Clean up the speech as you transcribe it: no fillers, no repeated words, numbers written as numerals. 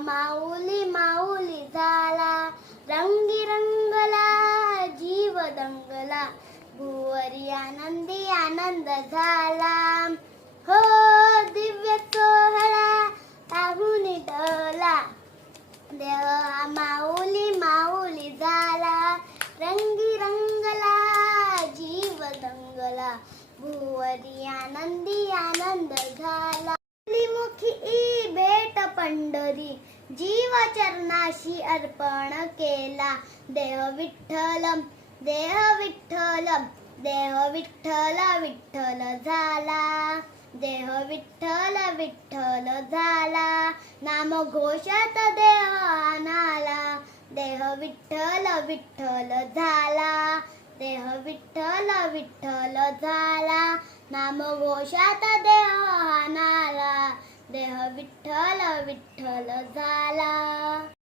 माऊली माऊली झाला, रंगी रंगला जीव दंगला, भुवरी आनंदी आनंद झाला. हो दिव्य सोहळा पाहून डोला, देव माऊली माऊली झाला, रंगी रंगला जीव दंगला, भुवरी आनंदी आनंद झाला. मुखी भेट पंढरी, जीव चरणाशी अर्पण केला, देह विठ्ठल देह विठ्ठल देह विठ्ठल विठ्ठल झाला, देह विठ्ठल विठ्ठल झाला, नाम घोषात देह आणाला, देह विठ्ठल विठ्ठल झाला, देह विठ्ठल विठ्ठल झाला, नाम घोषात देह आणाला, देह विठ्ठल विठ्ठल झाला.